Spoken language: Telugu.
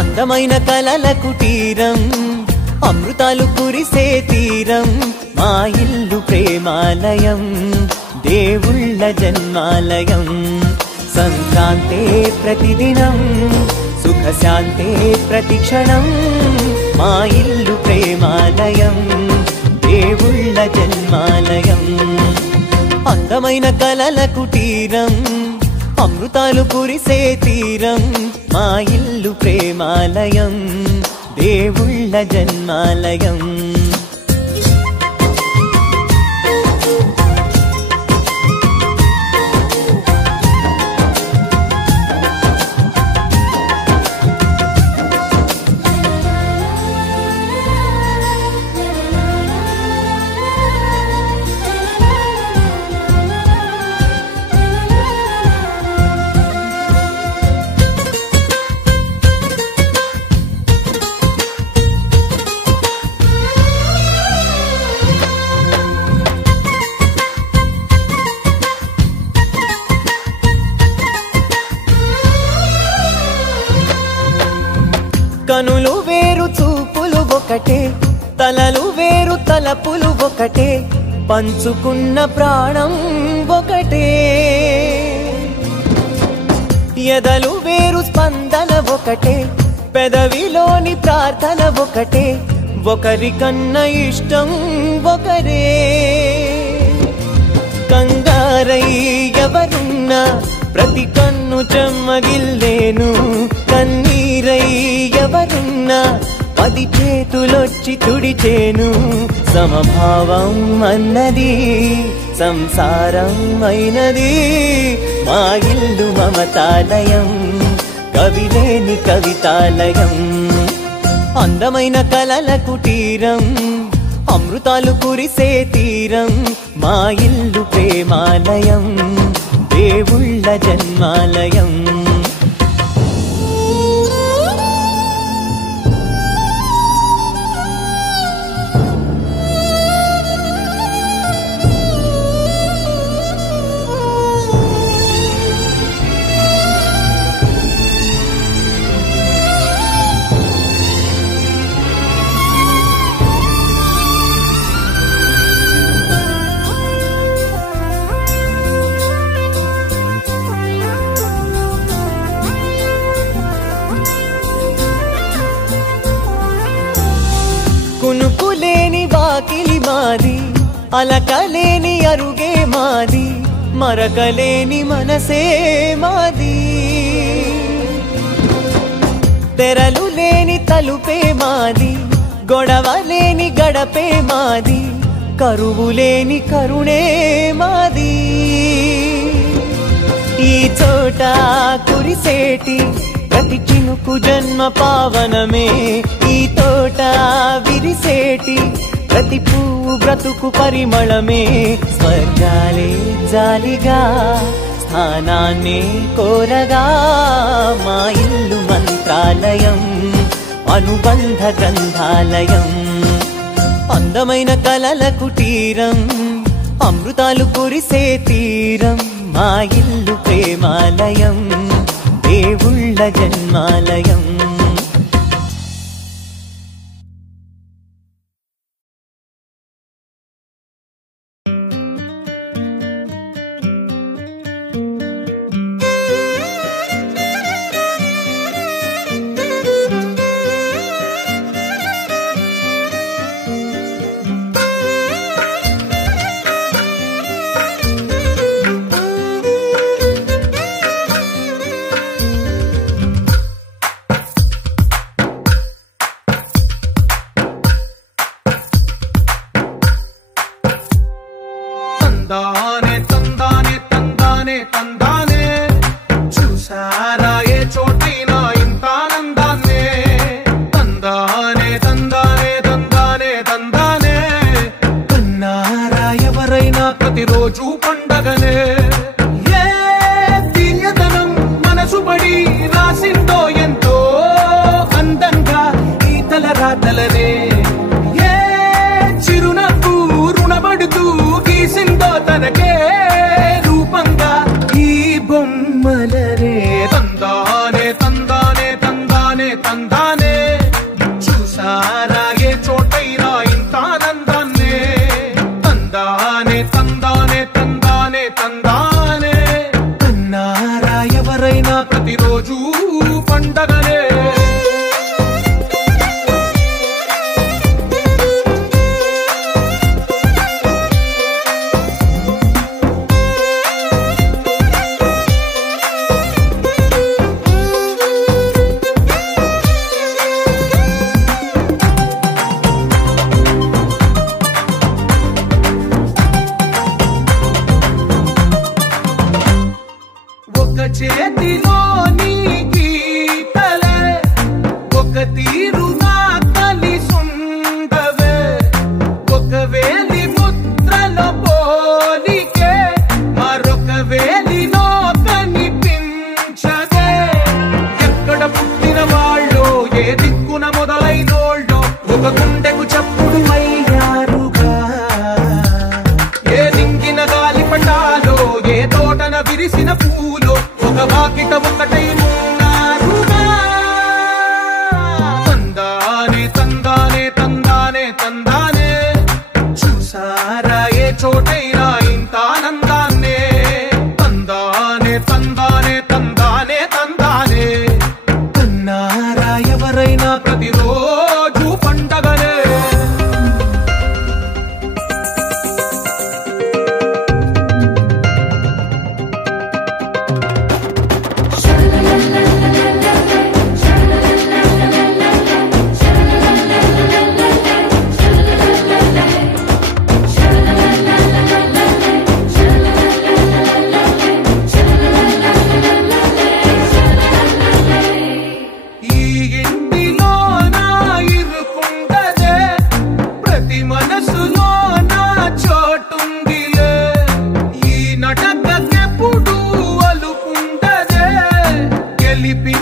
అందమైన కలల కుటీరం అమృతాలు కురిసే తీరం మా ఇల్లు ప్రేమాలయం దేవుళ్ళ జన్మాలయం సంక్రాంతే ప్రతిదినం సుఖశాంతే ప్రతిక్షణం మా ఇల్లు ప్రేమాలయం దేవుళ్ళ జన్మాలయం అందమైన కలల కుటీరం అమృతాలు కురిసే తీరం మా ఇల్లు ప్రేమాలయం దేవుళ్ళ జన్మాలయం కనులు వేరు చూపులు ఒకటే తలలు వేరు తలపులు ఒకటే పంచుకున్న ప్రాణం ఒకటే ఎదలు వేరు స్పందన ఒకటే పెదవిలోని ప్రార్థన ఒకటే ఒకరికన్నా ఇష్టం ఒకరే కంగారై ఎవరున్నా ప్రతి కన్ను చెమ్మగిల్లేను కన్నీరై ఎవరున్నా 10 చేతులొచ్చి తుడిచేను సమభావం అన్నది సంసారం అయినది మా ఇల్లు మమతాలయం కవిలేని కవితాలయం అందమైన కలల కుటీరం అమృతాలు కురిసే తీరం మా ఇల్లు ప్రేమాలయం దేవుళ్ళ జన్మాలయం కునుకులేని వాకిలి మాది అలకలేని అరుగే మాది మరకలేని మనసే మాది తెరలు లేని తలుపే మాది గొడవలేని గడపే మాది కరువులేని కరుణే మాది ఈ చోట కురిసేటి ప్రతి చినుకు జన్మ పావనమే ఈ తోట విరిసేటి ప్రతి పువ్వు బ్రతుకు పరిమళమే స్వర్గాలే జాలిగా స్థానాన్ని కోరగా మా ఇల్లు మంత్రాలయం అనుబంధ గ్రంథాలయం అందమైన కలల కుటీరం అమృతాలు కురిసే తీరం మా ఇల్లు ప్రేమాలయం దేవుళ్ళ జన్మాలయం ప్రతిరోజు పండగనే. ఒక చేతిలో నీ గీతలే ఒక తీరుగా కలిసుండవే, ఒక వేలి ముద్రలో పోలికే మరొక వేలిలో కనిపించదే. ఎక్కడ పుట్టిన వాళ్ళు ఏ దిక్కున మొదలైనోళ్ళు ఒక గుండెకు చప్పుడు అయ్యారుగా. ఏ దింగిన గాలి పటాలో ఏ తోటన విరిసిన పూలో ఒక వాకిట ఒకటై ఉన్నారుగా. తందానే తందానే తందానే తందానే, చూసారా ఏ చోటైనా ఇంత ఆనందాన్నే. తందానే తందానే తందానే తందానే, కన్నారా ఎవరైనా ప్రతిరోజు పండగనే. ఈ ఇంటిలో నా ఇరుకుండదే, ప్రతి మనసులో నా చోటుందిలే. ఈ నటకెప్పుడు అలుపుండదే, గెలిపి